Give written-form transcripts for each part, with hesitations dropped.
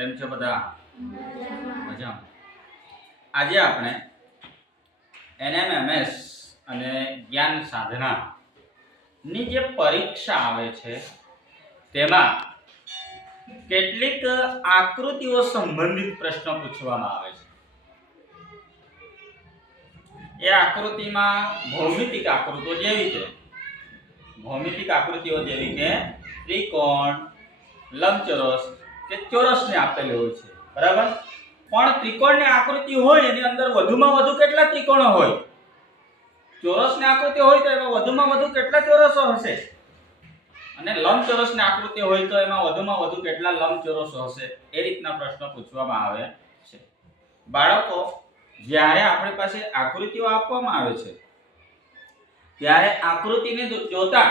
કેમ છો બધા? મજામાં. આજે આપણે NMMS અને જ્ઞાન સાધના ની જે પરીક્ષા આવે છે તેમાં કેટલીક આકૃતિઓ સંબંધિત પ્રશ્નો પૂછવામાં આવે છે. એ આકૃતિમાં ભૌમિતિક આકૃતિઓ જેવી કે ત્રિકોણ, લંબચોરસ કે ચોરસને આપેલી હોય છે, બરાબર? પણ ત્રિકોણની આકૃતિ હોય એની અંદર વધુમાં વધુ કેટલા ત્રિકોણો હોય? ચોરસની આકૃતિ હોય તો એમાં વધુમાં વધુ કેટલા ચોરસો હશે? અને લંબચોરસની આકૃતિ હોય તો એમાં વધુમાં વધુ કેટલા લંબચોરસો હશે? એ રીતના પ્રશ્નો પૂછવામાં આવે છે. બાળકો, જ્યારે આપણી પાસે આકૃતિઓ આપવામાં આવે છે ત્યારે આકૃતિને જોતા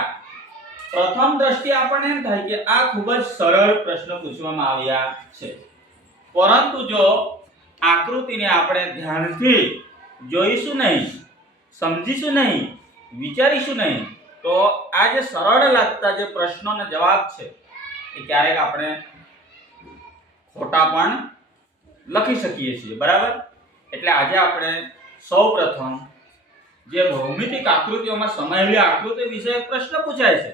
પ્રથમ દ્રષ્ટિએ આપણને એમ થાય કે આ ખૂબ જ સરળ પ્રશ્ન પૂછવામાં આવ્યા છે. પરંતુ જો આકૃતિને આપણે ધ્યાનથી જોઈશું નહીં, સમજીશું નહીં, વિચારીશું નહીં તો આ જે સરળ લાગતા જે પ્રશ્નોના જવાબ છે એ ક્યારેક આપણે ખોટા પણ લખી શકીએ છીએ, બરાબર? એટલે આજે આપણે સૌપ્રથમ જે ભૌમિતિક આકૃતિઓમાં સમાયેલી આકૃતિ વિશે પ્રશ્ન પૂછાય છે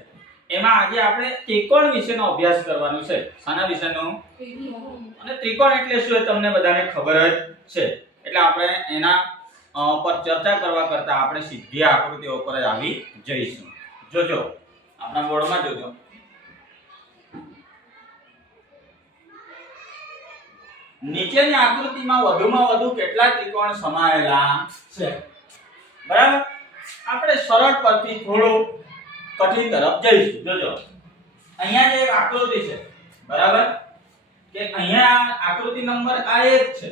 એમાં આજે આપણે ત્રિકોણ વિશેનો અભ્યાસ કરવાનો છે. શાના વિશેનો? અને ત્રિકોણ એટલે શું એ તમને બધાને ખબર જ છે. એટલે આપણે એના પર ચર્ચા કરવા કરતા આપણે સીધી આકૃતિઓ પર જ આવી જઈશું. જોજો આપણા બોર્ડમાં જોજો. નીચેની આકૃતિમાં વધુમાં વધુ કેટલા ત્રિકોણ સમાયેલા છે? બરાબર? આપણે સરળ પરથી થોડું કઠિન તરફ જઈશું. જોજો અહીંયા જે એક આકૃતિ છે, બરાબર? કે અહીંયા આકૃતિ નંબર આ 1 છે.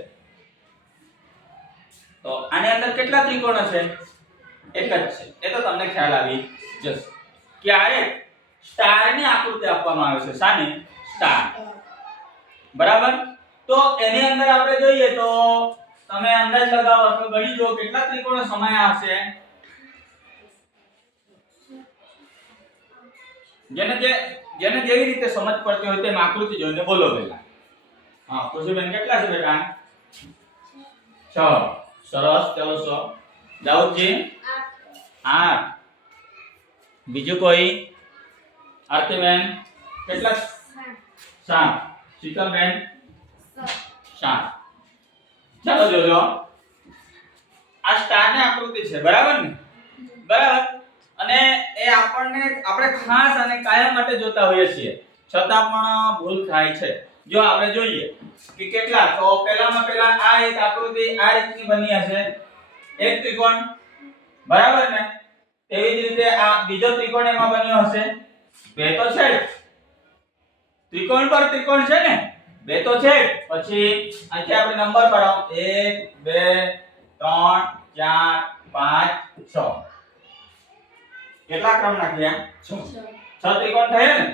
તો આની અંદર કેટલા ત્રિકોણ છે? એક જ છે. એ તો તમને ખ્યાલ આવી જશે. કે આ એક સ્ટારની આકૃતિ આપવામાં આવે છે. શાની? સ્ટાર. બરાબર? તો એની અંદર આપણે જોઈએ તો તમે અંદાજ લગાવો અથવા ગણી લો કેટલા ત્રિકોણો સમાયા હશે? જેને જેવી રીતે સમજ પડતી હોય તેમ આકૃતિ જોઈને બોલો પહેલા. હા, ખુશીબેન કેટલા છે બેટા? 6. સરસ. ચલો 100. દાઉદજી 8. બીજું કોઈ? આરતીબેન કેટલા? 7. શીતલબેન 7. ચાલો જોજો. આ સ્ટારની આકૃતિ છે, બરાબર ને? બરાબર. અને એ આપણે ખાસ અને કાયમ માટે જોતા હોઈએ છીએ, છતાં પણ ભૂલ થાય છે. જો આપણે જોઈએ કે કેટલા, તો પહેલામાં પહેલા આ એક આકૃતિ આ રીતની બની હશે, એક ત્રિકોણ, બરાબર ને? તેવી જ રીતે આ બીજો ત્રિકોણ એમાં બન્યો હશે. બે તો છે ત્રિકોણ પર ત્રિકોણ છે ને, બે તો છે. પછી અહીંથી આપણે નંબર પડાવો 1 2 3 4 5 6. કેટલા ક્રમ નાખ્યા? 6 ત્રિકોણ થયા ને?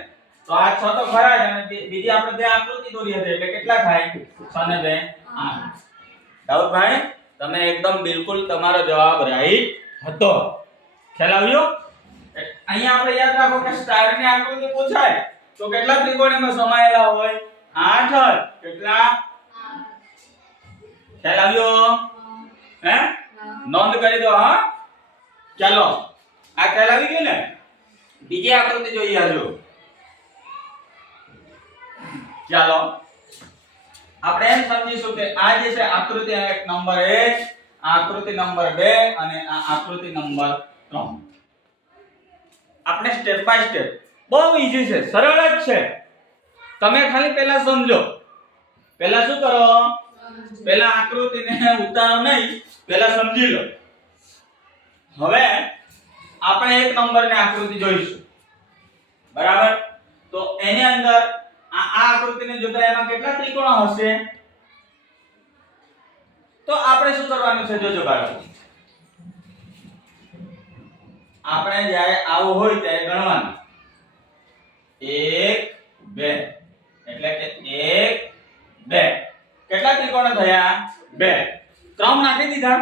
તો આ 6 તો ખરા જ. અને બીજી આપણે બે આકૃતિ દોરી હતી એટલે કેટલા થાય? 6 ને 2 8. દાઉદભાઈ તમે એકદમ બિલકુલ તમારો જવાબ રાઈટ હતો. ખ્યાલ આવ્યો? અહીંયા આપણે યાદ રાખો કે સ્ટારની આકૃતિ પૂછાય તો કેટલા ત્રિકોણ એમાં સમાયેલા હોય? 8. કેટલા? ખ્યાલ આવ્યો? હે? નોંધ કરી દો. હા, ચાલો આ ખ્યાલ આવી ગયો ને? બીજી આકૃતિ જોઈએ હજુ. ચાલો આપણે એમ સમજીશું કે આ જે છે આકૃતિ નંબર 1, આકૃતિ નંબર 2 અને આ આકૃતિ નંબર 3. આપણે સ્ટેપ બાય સ્ટેપ, બહુ ઈઝી છે, સરળ જ છે. તમે ખાલી પહેલા સમજો. પહેલા શું કરો? પહેલા આકૃતિને ઉતારો નહીં, પહેલા સમજી લો. હવે આપણે એક નંબરની આકૃતિ જોઈશું, બરાબર? તો એની અંદર આ આકૃતિને જોતા એમાં કેટલા ત્રિકોણો હશે? તો આપણે શું કરવાનું છે? જોજો બાળકો, આપણે જ્યારે આવું હોય ત્યારે ગણવાનું 1 2. એટલે કે 1 2. કેટલા ત્રિકોણો થયા? 2. ક્રમ નાખી દીધા.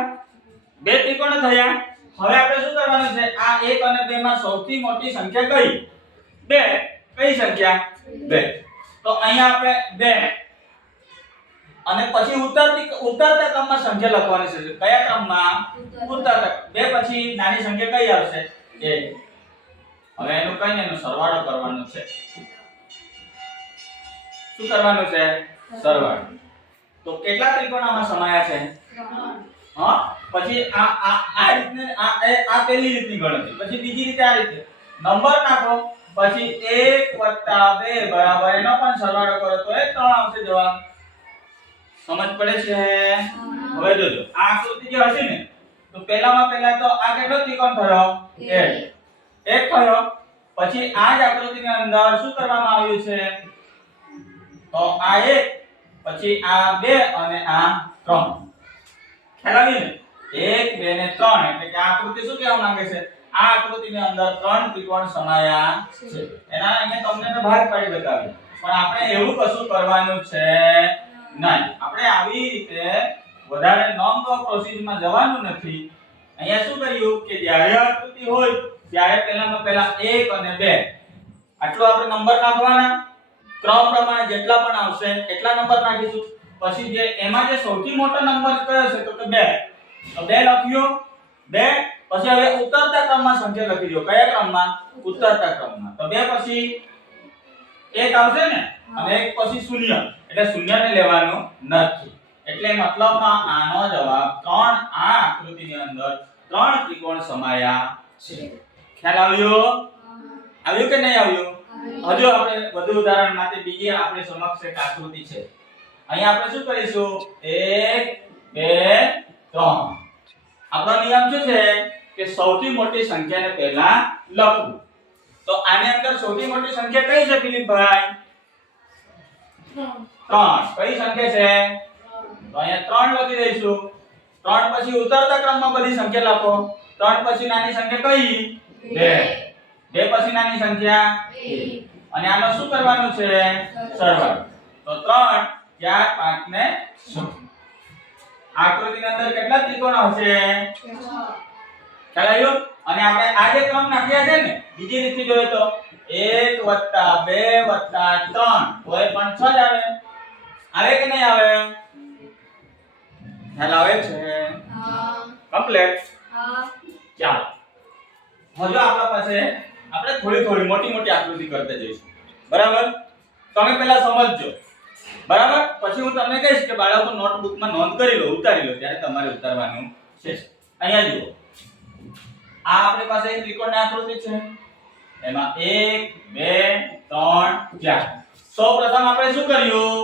2 ત્રિકોણો થયા. હવે આપણે શું કરવાનું છે? આ 1 અને 2 માં સૌથી મોટી સંખ્યા કઈ? 2. કઈ સંખ્યા? 2. તો અહીંયા આપણે 2 અને પછી ઉતરતા ક્રમમાં સંખ્યા લખવાની છે. કયા ક્રમમાં? ઉતરતા. 2 પછી નાની સંખ્યા કઈ આવશે? 1. હવે એનું કઈ ને એનો સરવાળો કરવાનો છે. શું કરવાનું છે? સરવાળો. તો કેટલા ત્રિકોણ આમાં સમાયા છે? 3. હા, પછી આ રીતને આ પહેલી રીતની ગણતરી. પછી બીજી રીતે આ રીતે નંબર નાખો, પછી 1 + 2 બરાબર એનો પણ સરવાળો કરો તો એ 3 આવશે જવાબ. સમજ પડે છે? હવે જોજો આ આકૃતિ જે હશે ને, તો પહેલા તો આ કેટલો ત્રિકોણ થયો? 1 થયો. પછી આ જ આકૃતિની અંદર શું કરવામાં આવ્યું છે? તો આ 1, પછી આ 2 અને આ 3. ખ્યાલ આવી ને? 1 2 ને 3 એટલે કે આ આકૃતિ શું કહેવા માંગે છે? આ આકૃતિની અંદર 3 ત્રિકોણ સમાયા છે. એના અહીંયા તમને મેં ભાગ પાડી બતાવ્યું, પણ આપણે એવું કશું કરવાનું છે નહીં. આપણે આવી રીતે વધારે લોંગ પ્રોસેસમાં જવાનું નથી. અહીંયા શું કર્યું કે જ્યારે આકૃતિ હોય ત્યારે પહેલા 1 અને 2 આટલો આપણે નંબર નાખવાના. ક્રમ પ્રમાણે જેટલા પણ આવશે એટલા નંબર નાખીશું. પછી જે એમાં જે સૌથી મોટો નંબર કયો છે? તો કે 2. તો 2 લખ્યો. 2 પછી હવે ઉતરતા ક્રમમાં સંખ્યા લખી દો. કયા ક્રમમાં? ઉતરતા ક્રમમાં. તો 2 પછી 1 આવશે ને, અને 1 પછી 0 એટલે 0 ને લેવાનું નથી. એટલે મતલબમાં આનો જવાબ 3. આ આકૃતિની અંદર 3 ત્રિકોણ સમાયા છે. ખ્યાલ આવ્યો? આવ્યું કે નહીં આવ્યું? હજુ આપણે વધુ ઉદાહરણ માટે બીજી આપણી સમક્ષ એક આકૃતિ છે. અહીંયા આપણે શું કરીશું? 1 2 3. આપણો નિયમ શું છે કે સૌથી મોટી સંખ્યાને પહેલા લખવું. તો આની અંદર સૌથી મોટી સંખ્યા કઈ છે દિલીપભાઈ? 3. કઈ સંખ્યા છે? તો અહીંયા 3 લખી દઈશું. 3 પછી ઉતરતા ક્રમમાં બધી સંખ્યા લખો. 3 પછી નાની સંખ્યા કઈ? 2. 2 પછી નાની સંખ્યા 1. અને આનો શું કરવાનું છે? સરવાળો. તો 3 4 5 ને 6. આકૃતિની અંદર કેટલા ત્રિકોણ હશે? 6. ખ્યાલ આવ્યો? અને આપણે આ જે ક્રમ નાખ્યા છે ને, બીજી રીતે જોઈએ તો 1 + 2 + 3 તોય પણ 6 જ આવે. આવે કે નહીં આવે? ખ્યાલ આવે છે? કમ્પ્લીટ. ચાલો હજુ આપણા પાસે આપણે થોડી મોટી આકૃતિ કરતા જઈશું. બરાબર? તમે પહેલા સમજજો. બરાબર? પછી હું તમને કહીશ કે બાળકો નોટબુકમાં નોંધ કરી લો, ઉતારી લો, ત્યારે તમારે ઉતારવાનું છે. અહીંયા જુઓ. આ આપણી પાસે એક ત્રિકોણની આકૃતિ છે. એમાં 1 2 3 4. સૌપ્રથમ આપણે શું કર્યું?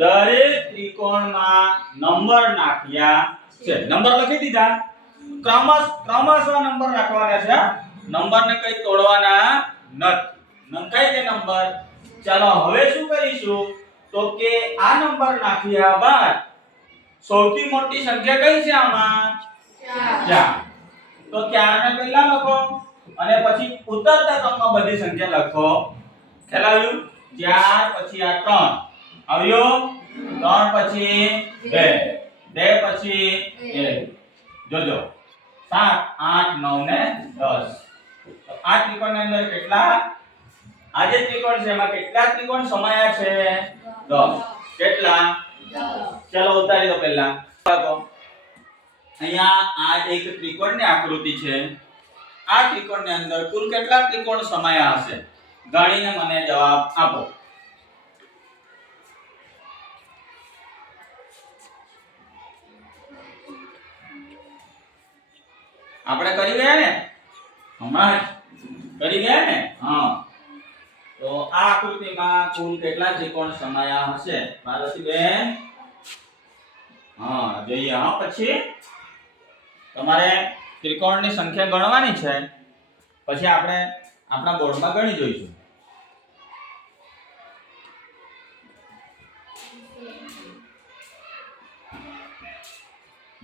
દરેક ત્રિકોણમાં નંબર નાખ્યા છે. નંબર લખી દીધા. ક્રમશઃ નંબર રાખવાના છે. નંબરને કઈ તોડવાના નથી. નંખાઈ છે નંબર. ચાલો હવે શું કરીશું? તો કે આ નંબર નાખ્યા બાદ સૌથી મોટી સંખ્યા કઈ છે આમાં? 4. તો 4 ને પહેલા લખો અને પછી ઉતરતા ક્રમમાં બધી સંખ્યા લખો. ખ્યાલ આવ્યું? 4 પછી આ 3 આવ્યો. 3 પછી 2 2 પછી 1. જોજો 7 8 9 ને 10. તો આ ત્રિકોણની અંદર કેટલા? આ જે ત્રિકોણ છે એમાં કેટલા ત્રિકોણ સમાયા છે? 10. કેટલા? 10. ચલો ઉતારી દો પહેલા. અહીંયા આ એક ત્રિકોણની આકૃતિ છે. આ ત્રિકોણની અંદર કુલ કેટલા ત્રિકોણ સમાયા હશે? ગણીને મને જવાબ આપો. આપણે કરી ગયા ને? હમણાં કરી ગયા ને? હા. તો આ આકૃતિમાં કુલ કેટલા ત્રિકોણ સમાયા હશે? ભારતીબેન હા જોઈએ. હા પછી તમારે ત્રિકોણની સંખ્યા ગણવાની છે. પછી આપણે આપણા બોર્ડમાં ગણી જોઈશું.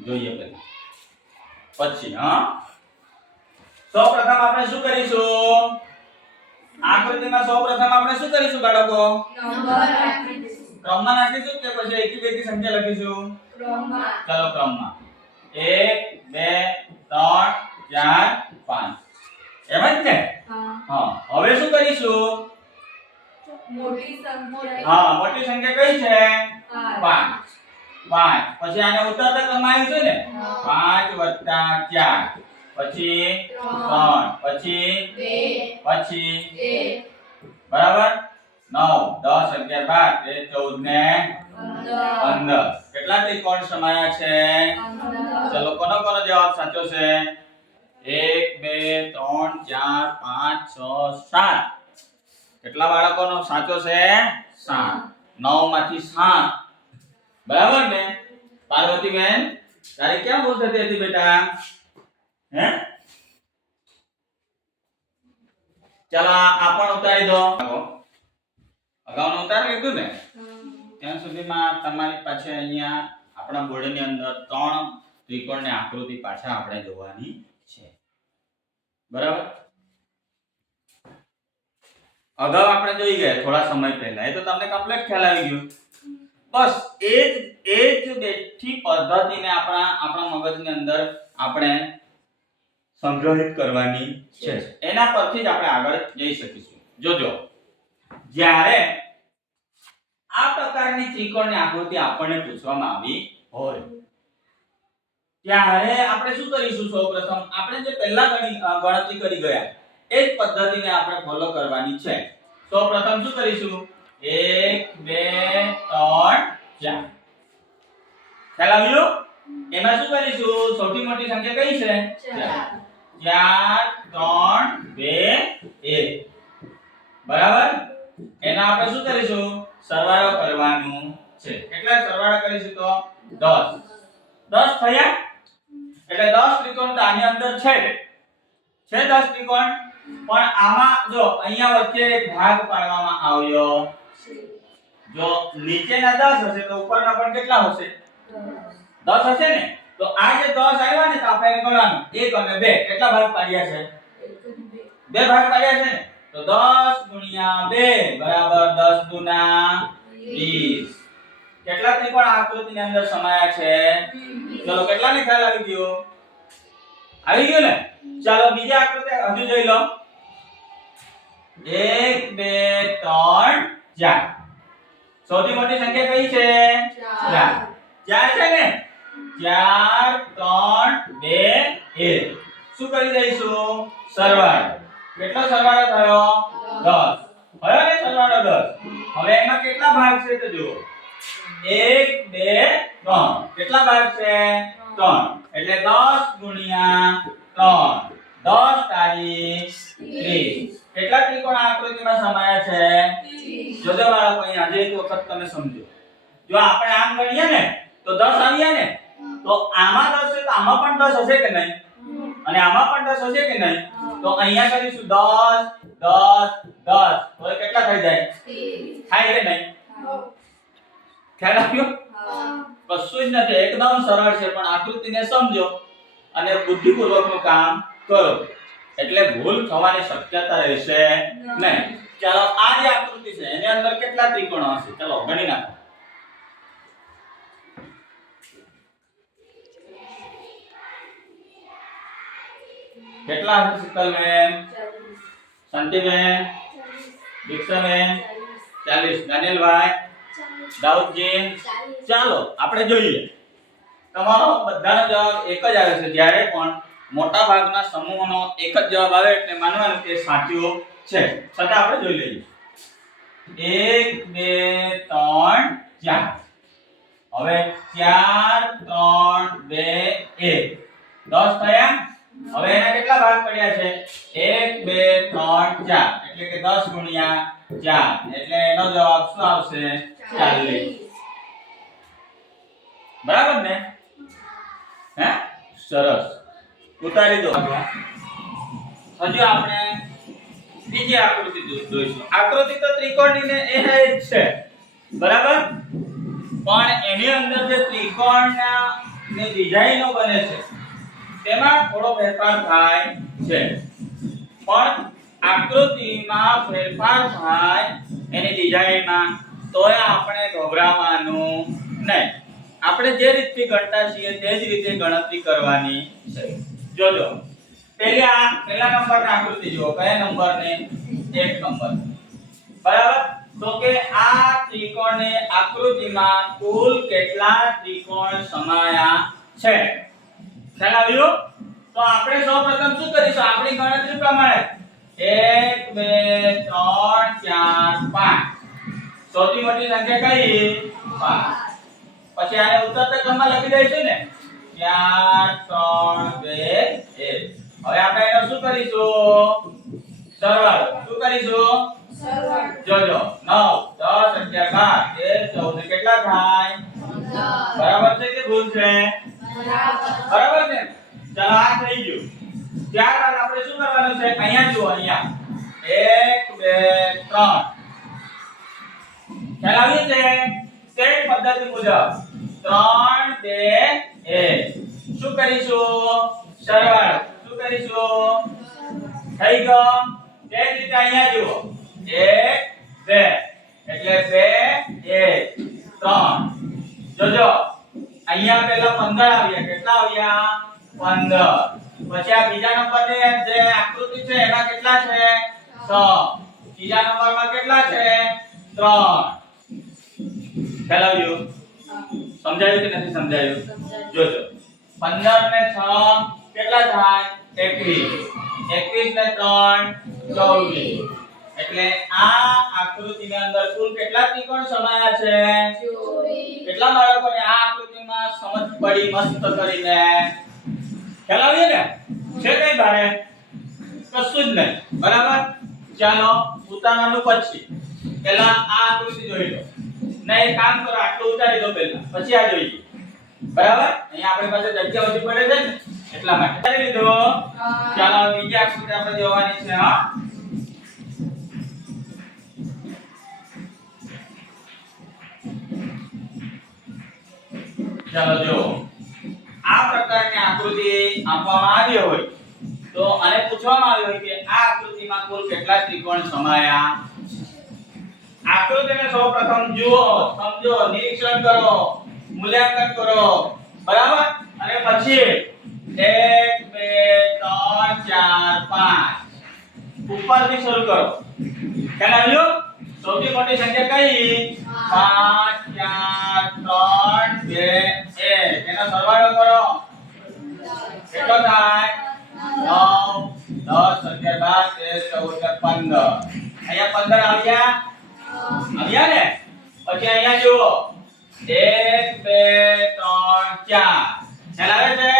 જોઈએ પહેલા પછી હા સૌપ્રથમ આપણે શું કરીશું? આકૃતિમાં સૌપ્રથમ આપણે શું કરીશું બાળકો? નંબર રાખીશું. ક્રમમાં નાખીશું કે પછી એકી બેકી સંખ્યા લખીશું? ક્રમમાં. ચાલો ક્રમમાં 1 2 3 4 5 એમ જ ને? હા. હવે શું કરીશું? મોટી સંખ્યા. હા મોટી સંખ્યા કઈ છે? 5. 5 પછી આને ઉતારતા કમાયું છે ને 5 વત્તા 4 પછી 3 પછી બરાબર 9 10 11 12 13 14 ને 15 કેટલા ત્રિકોણ સમાયા છે ચલો કોનો કોનો જવાબ સાચો છે 1 2 3 4 5 6 7 કેટલા બાળકોનો સાચો છે 7 9 માંથી 7 બરાબર ને પાર્વતીબેન તારે ક્યાં ભૂલ થતી હતી બેટા હે ચલો આ પણ ઉતારી દો અગાઉનું ઉતારી લીધું ને ત્યાં સુધીમાં તમારી પાસે અહીંયા આપણા બોર્ડની અંદર 3 ત્રિકોણની આકૃતિ પાછા આપણે જોવાની છે બરાબર અગાઉ આપણે જોઈ ગયા થોડા સમય પહેલા એ તો તમને કમ્પ્લીટ ખ્યાલ આવી ગયો બસ એ જ બેઠી પદ્ધતિને આપણા મગજની અંદર આપણે સંગ્રહિત કરવાની છે એના પરથી જ આપણે આગળ જઈ શકીશું જોજો જ્યારે આ પ્રકારની ત્રિકોણની આકૃતિ આપણને પૂછવામાં આવી હોય ત્યારે આપણે શું કરીશું સૌપ્રથમ આપણે જે પહેલા ગણતરી કરી ગયા એ જ પદ્ધતિને આપણે ફોલો કરવાની છે સૌપ્રથમ શું કરીશું 1 2 3 4 ખ્યાલ આવ્યો એમાં શું કરીશું સૌથી મોટી સંખ્યા કઈ છે 4 3 2 1 બરાબર એના આપણે શું કરીશું સરવાળો કરવાનું છે કેટલા સરવાળો કરીશું તો 10 10 થયા એટલે 10 ત્રિકોણ તો આની અંદર છે 10 ત્રિકોણ પણ આમાં જો અહીંયા વચ્ચે એક ભાગ પાડવામાં આવ્યો જો નીચેના 10 હશે તો ઉપરના પણ કેટલા હશે 10 હશે ને તો આ જે 10 આવ્યા ને તો આપણે ગણવાનું 1 અને 2 કેટલા ભાગ પાડ્યા છે 2 ભાગ પાડ્યા છે ને તો 10 ગુણ્યા 2 બરાબર 10 ગુના 20 કેટલા ત્રિકોણ આકૃતિની અંદર સમાયા છે ચલો કેટલાને ખ્યાલ આવી ગયો ને ચાલો બીજી આકૃતિ હજુ જોઈ લો 1 2 3 4 સૌથી મોટી સંખ્યા કઈ છે 4 4 છે ને 4 3 2 1 શું કરી દઈશું સરવાળો કેટલો સરવાળો થયો 10 થયો ને સરવાળો 10 હવે એમાં કેટલા ભાગ છે તો જુઓ 1 2 3 કેટલા ભાગ છે 3 એટલે 10 ગુણ્યા 3 10 તારીખ 30 કેટલા ત્રિકોણ આકૃતિમાં સમાયા છે જોજો બાળકો અહીં આજે એક વખત તમે સમજો જો આપણે આમ ગણીએ ને તો 10 આવ્યા ને તો આમાં 10 છે તો આમાં પણ 10 હશે કે નહીં અને આમાં પણ 10 હશે કે નહીં તો અહીંયા કરીશું 10 10 10 તો કેટલા થઈ જાય થાય કે નહીં ખ્યાલ આવ્યો કશું જ નથી એકદમ સરળ છે પણ આકૃતિને સમજો અને બુદ્ધિપૂર્વકનું કામ કરો એટલે ભૂલ થવાની શક્યતા રહેશે નહીં ચાલો આ જે આકૃતિ છે એની અંદર કેટલા ત્રિકોણો હશે ચાલો ગણી નાખો કેટલા હશે શીતલબેન શાંતિબેન દીક્ષાબેન 40 દાનિયેલભાઈ દાઉદજી ચાલો આપણે જોઈએ તમારો બધાનો જવાબ એક જ આવે છે જ્યારે પણ મોટા ભાગના સમૂહનો એક જ જવાબ આવે એટલે માનવાનું કે સાચો છે છતાં આપણે જોઈ લઈએ 1 2 3 4 હવે 4 3 2 1 10 થયા હવે એના કેટલા ભાગ પડ્યા છે 1 2 3 4 એટલે કે 10 ગુણ્યા 4 એટલે એનો જવાબ શું આવશે 40 બરાબર ને હે સરસ ઉતારી દો હજુ આપણે બીજી આકૃતિ જોઈશું આકૃતિ તો ત્રિકોણની ને એ જ છે બરાબર પણ એની અંદર જે ત્રિકોણના ને ડિઝાઇનો બને છે તેમાં થોડો ફેરફાર થાય છે પણ આકૃતિમાં ફેરફાર થાય એની ડિઝાઇનમાં તોય આપણે ગભરાવાનું નહીં આપણે જે રીતથી ગણતા છીએ તે જ રીતે ગણતરી કરવાની છે જોજો પહેલા નંબરની આકૃતિ જુઓ કયા નંબરને 1 નંબર બરાબર તો કે આ ત્રિકોણની આકૃતિમાં કુલ કેટલા ત્રિકોણ સમાયા છે? ખ્યાલ આવ્યો? તો આપણે સૌપ્રથમ શું કરીશું? આપણી ગણતરી પ્રમાણે 1 2 3 4 5 સૌથી મોટી સંખ્યા કઈ? 5. પછી આને ઉત્તર ક્રમમાં લખી દઈશું ને 4 3 2 1. હવે આપણે એનો શું કરીશું? સરવાળો. શું કરીશું? સરવાળો. જોજો 9 10 11 12 13 14 કેટલા થાય? 15. બરાબર છે કે ભૂલ છે? બરાબર. બરાબર છે. ચાલો આ થઈ ગયું. ત્યારબાદ આપણે શું કરવાનું છે? અહીંયા જુઓ, અહીંયા 1 2 3 ખ્યાલ આવ્યો છે? સેટ પદ્ધતિ મુજબ 3 2 1 શું કરીશું? સરવાળો. શું કરીશું? થઈ ગયો. તે જ રીતે અહીંયા જુઓ 1 2 એટલે 2 1 3. જોજો અહીંયા પહેલા 15 આવ્યા. કેટલા આવ્યા? 15. પછી આ બીજા નંબરની જે આકૃતિ છે એમાં કેટલા છે? 6. ત્રીજા નંબરમાં કેટલા છે? 3. ખ્યાલ આવ્યો? સમજાયું કે નથી સમજાયું? જોજો 15 ને 6 કેટલા થાય? 21. 21 ને 3 24. એટલે આ આકૃતિની અંદર કુલ કેટલા ત્રિકોણ સમાયા છે? 24. કેટલા બાળકોને આ આકૃતિમાં સમજ પડી મસ્ત કરીને? ખ્યાલ આવ્યો ને? છે કઈ બારે? કશું જ નહીં. બરાબર? ચાલો ઉતારવાનું પછી પહેલા આ આકૃતિ જોઈ લો. ના એક કામ કરો, આટલું ઉતારી દો પહેલા, પછી આ જોઈએ. બરાબર? અહીંયા આપણી પાસે જગ્યા ઓછી પડે છે ને એટલા માટે ઉતારી લીધો. ચાલો હવે બીજી આકૃતિ આપણે જોવાની છે. હા, ચાલો જો આ પ્રકારની આકૃતિ આપવામાં આવી હોય તો અને પૂછવામાં આવ્યું હોય કે આ આકૃતિમાં કુલ કેટલા ત્રિકોણ સમાયા? આકૃતિને સૌપ્રથમ જુઓ, સમજો, નિરીક્ષણ કરો, મૂલ્યાંકન કરો. બરાબર? અને પછી 1 2 3 4 5 ઉપરથી શરૂ કરો. ખ્યાલ આવ્યો? સૌથી મોટી સંખ્યા કઈ? 5 4 3 2 1. એનો સરવાળો કરો. કેટલો થાય? 9 10 11 12 13 14 15. અહીંયા 15 આવ્યા? આવ્યા ને? પછી અહીંયા જુઓ 1 2 3 4. ખ્યાલ આવે છે?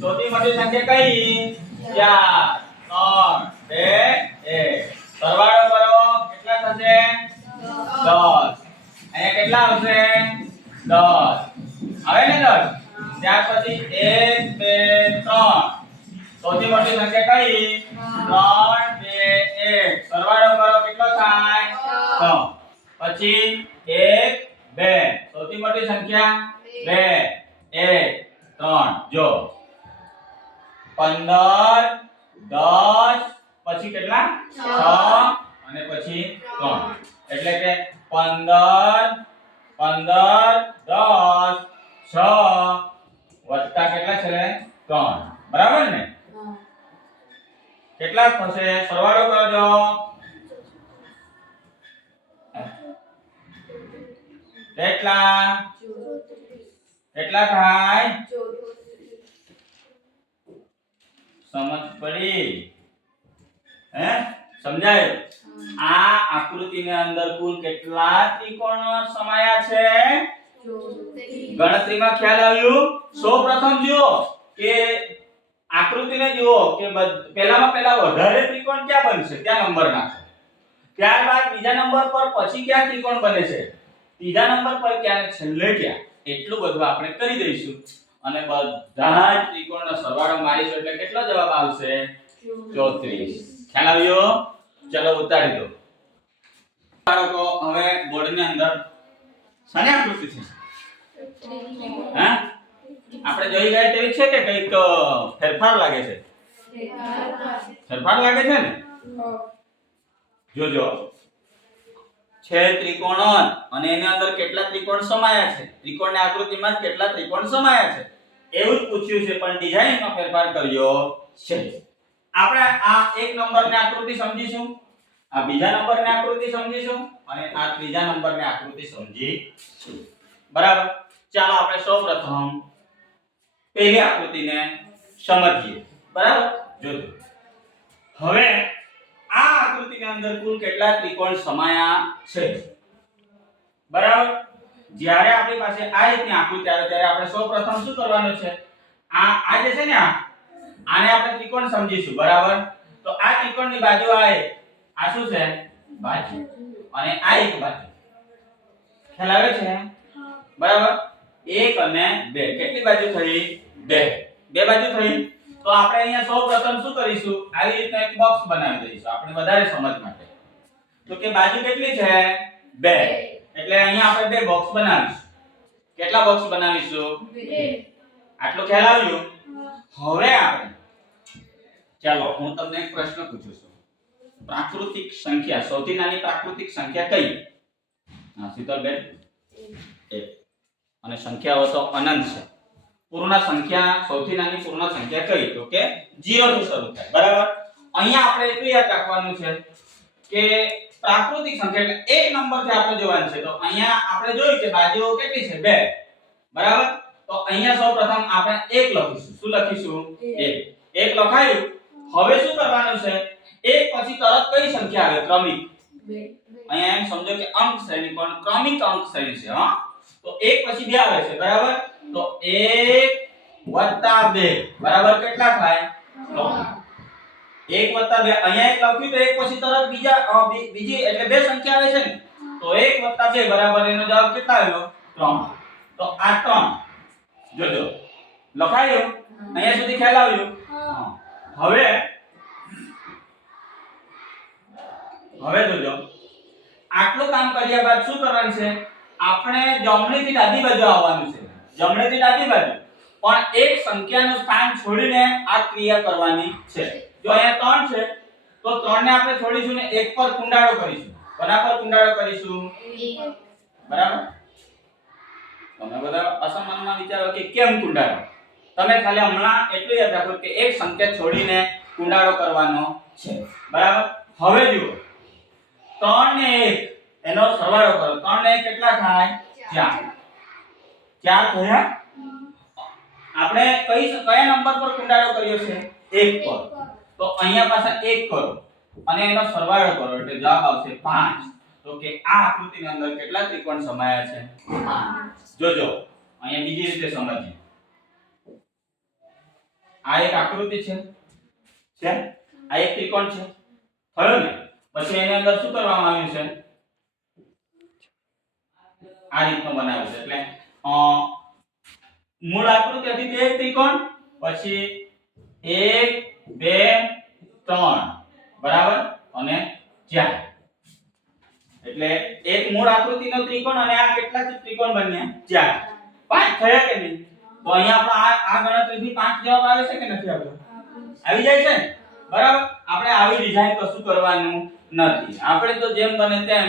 સૌથી મોટી સંખ્યા કઈ? 4 3 2 1. સરવાળો કરો. કેટલા થશે? 10. અહીંયા કેટલા આવશે? 10. આવે ને 10? ત્યાર પછી 1 2 3. સૌથી મોટી સંખ્યા કઈ? 3 2 1. સરવાળો કરો. કેટલો થાય? 6. પછી 1 2. સૌથી મોટી સંખ્યા 2 1 3. જો 15 10 પછી કેટલા? 6 અને પછી 3. એટલે કે 15 15 10 6 વત્તા કેટલા છે? 3. બરાબર ને? કેટલા થશે? સરવાળો કરજો. કેટલા? કેટલા થાય? સમજ પડી? હે? સમજાયું? આ આકૃતિની અંદર કુલ કેટલા ત્રિકોણ સમાયા છે? ગણતરીમાં ખ્યાલ આવ્યું? સૌપ્રથમ જુઓ કે આકૃતિને જુઓ કે પહેલામાં પહેલા વધારે ત્રિકોણ ક્યાં બનશે ત્યાં નંબર નાખો. ત્યારબાદ બીજા નંબર પર પછી ક્યાં ત્રિકોણ બને છે, ત્રીજા નંબર પર ક્યાં ને છેલ્લે ક્યાં, એટલું બધું આપણે કરી દઈશું અને બધા જ ત્રિકોણનો સરવાળો મારીશું એટલે કેટલો જવાબ આવશે? 34. ખ્યાલ આવ્યો? ચલો ઉતારી દો. બાળકો હવે બોર્ડની અંદર શાની આકૃતિ છે? હા, આપણે જોઈ ગયા તેવી છે કે કઈક ફેરફાર લાગે છે? ફેરફાર લાગે છે ને? જોજો છે ત્રિકોણ અને એની અંદર કેટલા ત્રિકોણ સમાયા છે, ત્રિકોણની આકૃતિમાં કેટલા ત્રિકોણ સમાયા છે એવું જ પૂછ્યું છે, પણ ડિઝાઇનમાં ફેરફાર કર્યો છે. આપણે આ એક નંબરની આકૃતિ સમજીશું, આ બીજા નંબરની આકૃતિ સમજીશું અને આ ત્રીજા નંબરની આકૃતિ સમજીશું. બરાબર. ચાલો આપણે સૌપ્રથમ પહેલી આકૃતિને સમજીએ. બરાબર. જોજો. હવે આ આકૃતિની અંદર કુલ કેટલા ત્રિકોણ સમાયા છે? બરાબર. જ્યારે આપણી પાસે આ રીતની આકૃતિ આવે ત્યારે આપણે સૌપ્રથમ શું કરવાનું છે? આ જે છે ને આને આપણે ત્રિકોણ સમજીશું. બરાબર. તો આ ત્રિકોણની બાજુ આ શું છે? બાજુ. અને આ એક બાજુ. ખ્યાલ આવે છે? બરાબર. 1 અને 2 કેટલી બાજુ થઈ? 2 બાજુ થઈ. તો આપણે અહીંયા સૌપ્રથમ શું કરીશું? આવી રીતના એક બોક્સ બનાવી દઈશું આપણે વધારે સમજ માટે. તો કે બાજુ કેટલી છે? 2. એટલે અહીંયા આપણે 2 બોક્સ બનાવીશું. કેટલા બોક્સ બનાવીશું? 2. આટલો ખ્યાલ આવ્યો? હવે આપણે ચાલો હું તમને એક પ્રશ્ન પૂછું છું. પ્રાકૃતિક સંખ્યા સૌથી નાની પ્રાકૃતિક સંખ્યા કઈ? શીતલબેન 1. અને સંખ્યાઓ તો અનંત છે. પૂર્ણ સંખ્યા સૌથી નાની પૂર્ણ સંખ્યા કઈ? તો કે 0 થી શરૂ થાય. બરાબર. અહીંયા આપણે એટલું યાદ રાખવાનું છે કે પ્રાકૃતિક સંખ્યા એટલે એક નંબરથી આપણે જોવાનું છે. તો અહીંયા આપણે જોયું કે બાજુઓ કેટલી છે? 2. બરાબર. તો અહીંયા સૌપ્રથમ આપણે 1 લખીશું. શું લખીશું? 1 લખાયું. હવે શું કરવાનું છે? 1 પછી તરત કઈ સંખ્યા આવે? ક્રમિક. અહીંયા એમ સમજો કે અંક શ્રેણી પણ ક્રમિક અંક શ્રેણી છે. હા, તો 1 પછી 2 આવે છે. બરાબર. તો 1 + 2 બરાબર કેટલા થાય? 3. 1 + 2 અહીંયા એક લખ્યું તો એક પછી તરત બીજી એટલે બે સંખ્યા આવે છે ને. તો 1 + 2 બરાબર એનો જવાબ કેટલા આવ્યો? 3. તો આ 3 જોજો લખાયું. અહીંયા સુધી ખ્યાલ આવ્યો? હવે જોજો આટલું કામ કર્યા બાદ શું કરવાનું છે? આપણે જમણીથી ડાબી બાજુ આવવાનું છે. જમણીથી ડાબી બાજુ પણ એક સંખ્યાનું સ્થાન છોડીને આ ક્રિયા કરવાની છે. જો અહીંયા 3 છે તો 3 ને આપણે છોડીશું ને 1 પર કુંડાળો કરીશું. કોના પર કુંડાળો કરીશું? બરાબર. તમે બધા અસમાનમાં વિચારો કે કેમ કુંડાળો? તમે ખાલી હમણાં એટલું યાદ રાખો કે એક સંખ્યા છોડીને કુંડાળો કરવાનો છે. બરાબર. હવે જુઓ 3 ને 1 એનો સરવાળો કરો. 3 ને 1 કેટલા થાય? 4. 4 થયા. આપણે કયા નંબર પર કુંડાળો કર્યો છે? 1 પર. તો અહીંયા પાછા 1 કરો અને એનો સરવાળો કરો એટલે જવાબ આવશે 5. તો કે આ આકૃતિની અંદર કેટલા ત્રિકોણ સમાયા છે? 5. જોજો અહીંયા બીજી રીતે સમજીએ. આ એક આકૃતિ છે. આ એક ત્રિકોણ છે. થયો ને? પછી એની અંદર શું કરવામાં આવ્યું છે? આ રીતનો બનાવ્યું છે. એટલે મૂળ આકૃતિ હતી તે એક ત્રિકોણ, પછી 1 2 3 બરાબર અને 4. એટલે એક મૂળ આકૃતિનો ત્રિકોણ અને આ કેટલા ત્રિકોણ બન્યા? 4. 5 થયા કે નહીં? તો અહીંયા આપણે આ ગણતરીથી 5 જવાબ આવે છે કે નથી આવતો? આવી જાય છે ને? બરાબર. આપણે આવી ડિઝાઇન કશું કરવાનું નથી. આપણે તો જેમ બને તેમ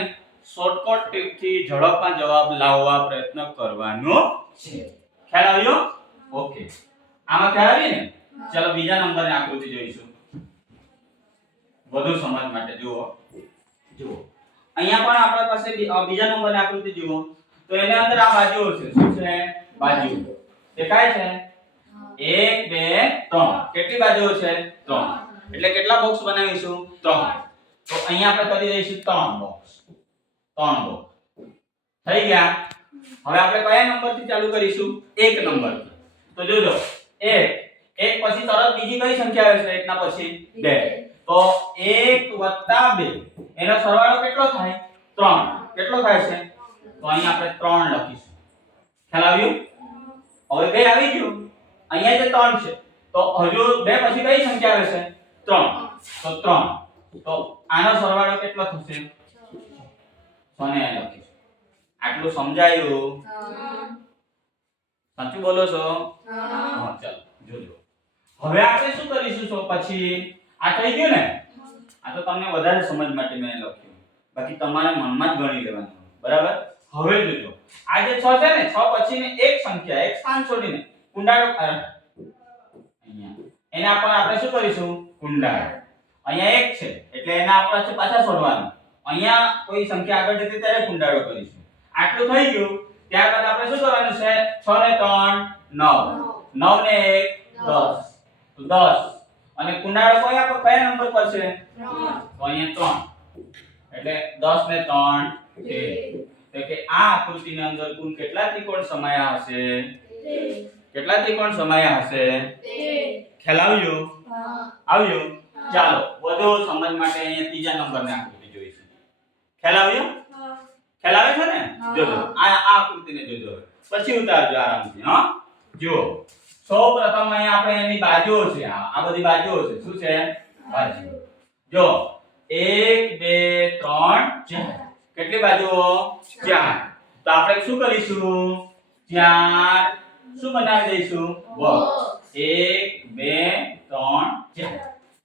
શોર્ટકટ ટ્રીકથી ઝડપમાં જવાબ લાવવા પ્રયત્ન કરવાનો છે. ખ્યાલ આવ્યો? ઓકે. આમાં ખ્યાલ આવી ને? ચલો બીજા નંબરની આકૃતિ જોઈશું. વધુ સમજ માટે જુઓ. અહીંયા પણ આપણા પાસે બીજા નંબરની આકૃતિ જુઓ. તો એની અંદર આ બાજુઓ છે. શું છે? બાજુ. દેખાય છે? 1 2 3. કેટલી બાજુઓ છે? 3. એટલે કેટલા બોક્સ બનાવીશું? 3. તો અહીંયા આપણે કરી દઈશું 3 બોક્સ. 3 બોક્સ થઈ ગયા. હવે આપણે કયા નંબરથી ચાલુ કરીશું? 1 નંબરથી. તો જોજો 1 પછી તરત બીજી કઈ સંખ્યા આવે છે? 1 ના પછી 2. તો 1 + 2 એનો સરવાળો કેટલો થાય? 3. કેટલો થાય છે? તો અહીંયા આપણે 3 લખીશું. ખ્યાલ આવ્યો? હવે 2 આવી ગયું. અહીંયા જે 3 છે તો હજુ 2 પછી કઈ સંખ્યા આવે છે? 3. તો 3. તો આનો સરવાળો કેટલો થશે? 6 ને લખીશું. આટલું સમજાયું? સાચું બોલો છો? હા. ચાલો જોજો. હવે આપણે શું કરીશું? તો પછી આ થઈ ગયું ને? આ તો તમને વધારે સમજ માટે મેં લખ્યું. બાકી તમારા મનમાં જ ગણી લેવાનું. બરાબર. હવે જોજો આ જે 6 છે ને 6 પછીની એક સંખ્યા એક સ્થાન છોડીને કુંડાળો અહીંયા એના પર આપણે શું કરીશું? કુંડાળો. અહીંયા 1 છે એટલે એના આપણે પાછા છોડવાનું. અહીંયા કોઈ સંખ્યા આગળ જતી ત્યારે કુંડાળો કરીશું. આટલું થઈ ગયું. ત્યારબાદ આપણે શું કરવાનું છે? 6 ને 3 9. 9 ને 1 10. તો 10 અને કુંડાળો કયા નંબર પર છે? તો અહીંયા 3. એટલે 10 ને 3 13. તો કે આ આકૃતિની અંદર કુલ કેટલા ત્રિકોણ સમાયા હશે? કેટલા ત્રિકોણ સમાયા હશે? ખ્યાલ આવ્યો? આવ્યો? ચાલો વધુ સમજ માટે અહીંયા ત્રીજા નંબરની આકૃતિ જોઈશું. ખ્યાલ આવ્યો? ખ્યાલ આવે છે ને? જોજો આ આકૃતિને જોજો. પછી ઉતારજો આરામથી. હા જુઓ. સૌપ્રથમ અહીંયા આપણે એની બાજુઓ છે. આ બધી બાજુઓ છે. શું છે? બાજુ. જો 1 2 3 4. કેટલી બાજુઓ? 4. તો આપણે શું કરીશું? 4 શું બનાવી દઈશું? બોક્સ. 1 2 3 4.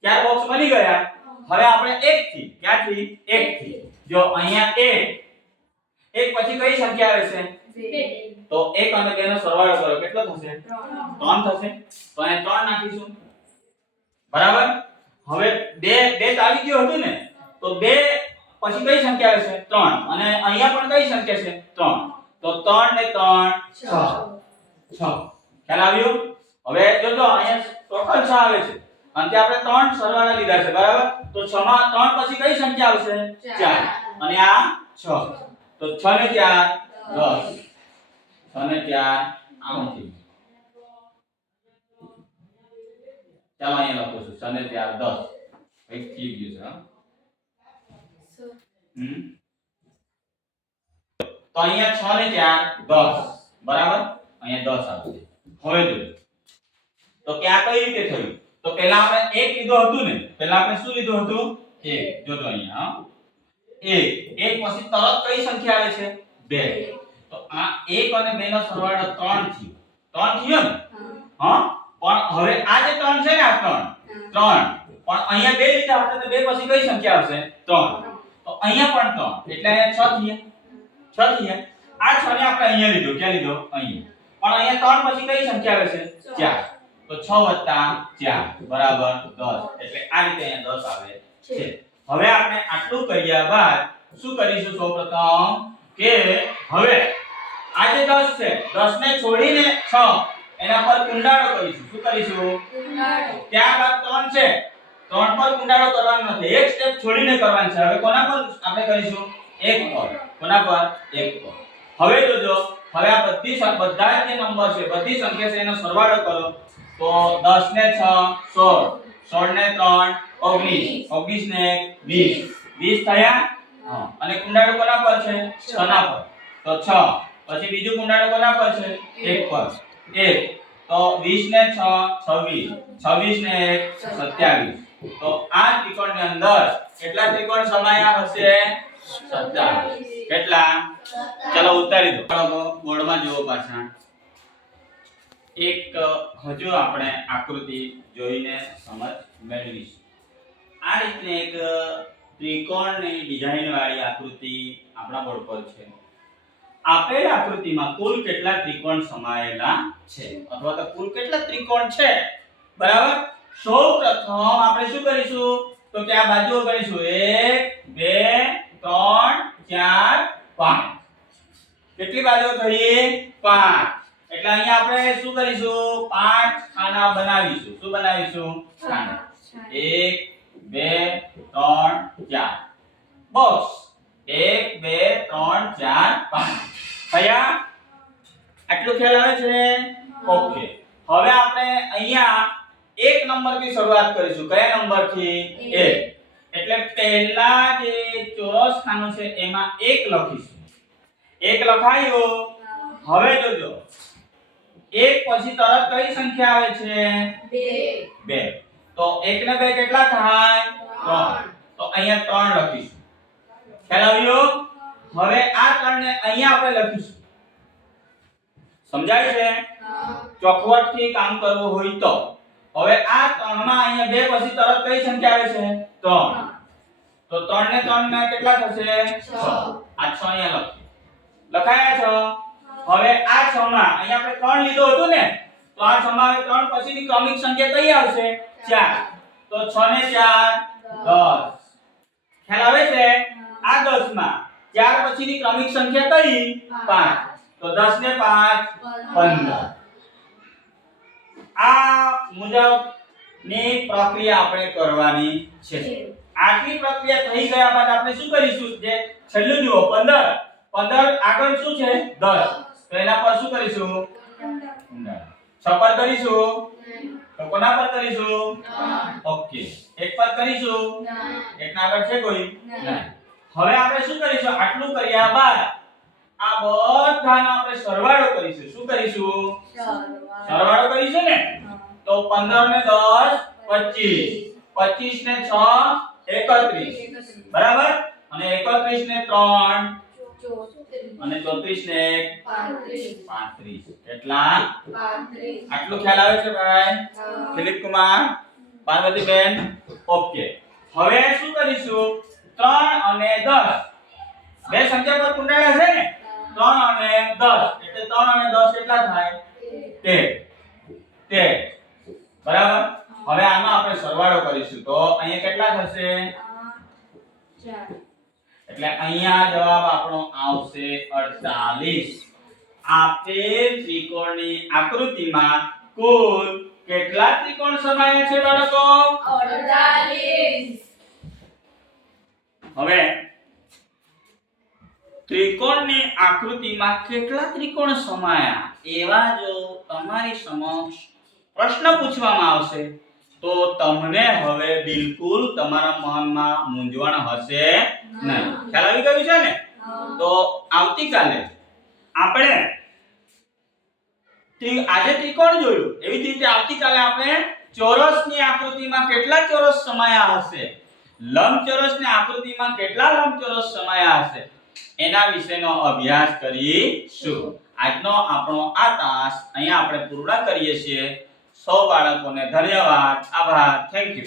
4 બોક્સ બની ગયા. હવે આપણે 1 થી ક્યાંથી? 1 થી. જો અહીંયા 1 પછી કઈ સંખ્યા આવે છે? તો 1 અને 2 નો સરવાળો કરો. કેટલો થશે? 3 થશે. તો અહીંયા 3 નાખીશું. બરાબર? હવે 2 તો આવી ગયો હતું ને? તો 2 પછી કઈ સંખ્યા આવે છે? 3. અને અહીંયા પણ કઈ સંખ્યા છે? 3. તો 3 ને 3 6. ખ્યાલ આવ્યો? હવે જોજો અહીંયા ટોટલ 6 આવે છે. અને તે આપણે 3 સરવાળા લીધા છે. બરાબર? તો 6 માં 3 પછી કઈ સંખ્યા આવશે? 4. અને આ 6. તો 6 ને 4 10. 6 ને 4 આમ થઈ. ચાલો અહીંયા લખું છું. 6 ને 4 10. કઈક થઈ ગયું છે. હા તો અહીંયા 6 ને 4 10. બરાબર? અહીંયા 10 આવશે. હવે જોજો. તો કે આ કઈ રીતે થયું? તો પહેલા આપણે 1 લીધો હતું ને? પહેલા આપણે શું લીધું હતું? 1. જોજો અહીંયા. હા 1 પછી તરત કઈ સંખ્યા આવે છે? 2. તો આ 1 અને 2 નો સરવાળો 3 થયો. 3 થયો ને? હા પણ હવે આ જે 3 છે ને આ 3 પણ અહીંયા 2 લીધા હતા તો 2 પછી કઈ સંખ્યા આવશે? 3. તો અહીંયા પણ 3 એટલે અહીંયા 6 થયા. આ 6 ને આપણે અહીંયા લીધો. ક્યાં લીધો? અહીંયા. પણ અહીંયા 3 પછી કઈ સંખ્યા આવે છે? 4. તો 6 + 4 બરાબર 10. એટલે આ રીતે અહીંયા 10 આવે છે. હવે આપણે આટલું કર્યા બાદ શું કરીશું? સૌપ્રથમ કે હવે આ જે 10 છે 10 ને છોડીને 6 એના પર કુંડાળો કરીશું. શું કરીશું? ત્યારબાદ 3 છે 3 પર કુંડાળો કરવાનો નથી. એક સ્ટેપ છોડીને કરવાનું છે. હવે કોના પર આપણે કરીશું? 1 પર. કોના પર? 1 પર. હવે જોજો. હવે આ બધા જે નંબર છે બધી સંખ્યા છે એનો સરવાળો કરો. તો 10 ને 6 16. 16 ને 3 19. 19 ને 20. 20 થયા. અને કુંડાળો કોના પર છે? 6 ના પર. તો 6. પછી બીજું કુંડાળો કોના પર છે? 1 પર. 1. તો 20 ને 6 26. 26 ને 1 27. તો આ ત્રિકોણની અંદર કેટલા ત્રિકોણ સમાયા હશે? 27. કેટલા? ચલો ઉતારી દો. બોર્ડમાં જુઓ પાછા. એક હજુ આપણે આકૃતિ જોઈને સમજ મેળવીશું. આ રીતની એક ત્રિકોણની ડિઝાઇન વાળી આકૃતિ આપણા બોર્ડ પર છે. આપેલ આકૃતિમાં કુલ કેટલા ત્રિકોણ સમાયેલા છે અથવા તો કુલ કેટલા ત્રિકોણ છે? બરાબર? સૌપ્રથમ આપણે શું કરીશું? તો કે આ બાજુઓ કરીશું. 1 2 3 4 5. કેટલી બાજુઓ થઈ? 5. એટલે અહીંયા આપણે શું કરીશું? 5 ખાના બનાવીશું. શું બનાવીશું? ખાના. 1 2 3 4 બોક્સ. 1 2 3 4 5 થયા. આટલું ખ્યાલ આવે છે? ઓકે. હવે આપણે અહીંયા 1 નંબરથી શરૂઆત કરીશું. કયા નંબરથી? 1. એટલે પહેલા જે ચોરસ ખાનું છે એમાં 1 લખીશું. 1 લખાયું. હવે જોજો 1 પછી તરત કઈ સંખ્યા આવે છે? 2. તો 1 ને 2 કેટલા થાય? 3. તો અહીંયા 3 લખીશું. ખ્યાલ આવ્યો? હવે આ 3 ને અહીંયા આપણે લખીશું. સમજાય છે? ચોખવટથી કામ કરવું હોય તો. હવે આ 3 માં અહીંયા 2 પછી તરત કઈ સંખ્યા આવે છે? 3. તો 3 ને 3 ના કેટલા થશે? 6. આ 6 અહીંયા લખીએ. લખાયા 6. હવે આ 6 માં અહીંયા આપણે 3 લીધો હતો ને? તો આ 6 માં 3 પછીની ક્રમિક સંખ્યા કઈ આવશે? 4. તો 6 ને 4 10. ખ્યાલ આવે છે? આ 10 માં 4 પછીની ક્રમિક સંખ્યા કઈ 5 તો 10 ને 5 15 આ મુજબની પ્રક્રિયા આપણે કરવાની છે આટલી પ્રક્રિયા થઈ ગયા બાદ આપણે શું કરીશું જે છેલ્લું જુઓ 15 આગળ શું છે 10 તો એના પર શું કરીશું 6 પર કરીશું તો કોના પર કરીશું ઓકે 1 પર કરીશું 1 ના આગળ છે કોઈ નહીં હવે આપણે શું કરીશું આટલું કર્યા બાદ આ બધાનો આપણે સરવાળો કરીશું શું કરીશું સરવાળો કરીશું ને તો 15 ને 10 25 25 ને 6 31 બરાબર અને 31 ને 3 અને 34 ને 35 કેટલા 35 આટલું ખ્યાલ આવે છે ભાઈ દિલીપ કુમાર પાર્વતીબેન ઓકે હવે શું કરીશું 3 અને 10 બે સંખ્યા પર કુંડાળા છે ને 3 અને 10 એટલે 3 અને 10 કેટલા થાય 13 બરાબર હવે આમાં આપણે સરવાળો કરીશું તો અહીંયા કેટલા થશે એટલે અહીંયા જવાબ આપણો આવશે 48 આપેલ ત્રિકોણની આકૃતિમાં કુલ કેટલા ત્રિકોણ સમાયા છે બાળકો 48 હવે ત્રિકોણની આકૃતિમાં કેટલા ત્રિકોણ સમાયા એવા જો તમારી સમક્ષ પ્રશ્ન પૂછવામાં આવશે તો તમને હવે બિલકુલ તમારા મનમાં મૂંઝવણ હશે નહીં ખ્યાલ આવી ગયું છે ને તો આવતીકાલે આપણે આજે ત્રિકોણ જોયું એવી જ રીતે આવતીકાલે આપણે ચોરસની આકૃતિમાં કેટલા ચોરસ સમાયા હશે લંબચોરસની આકૃતિમાં કેટલા લંબચોરસ સમાયા હશે એના વિશેનો અભ્યાસ કરીશું આજનો આપણો આ તાસ અહીંયા આપણે પૂર્ણ કરીએ છીએ સૌ બાળકોને ધન્યવાદ આભાર થેન્ક યુ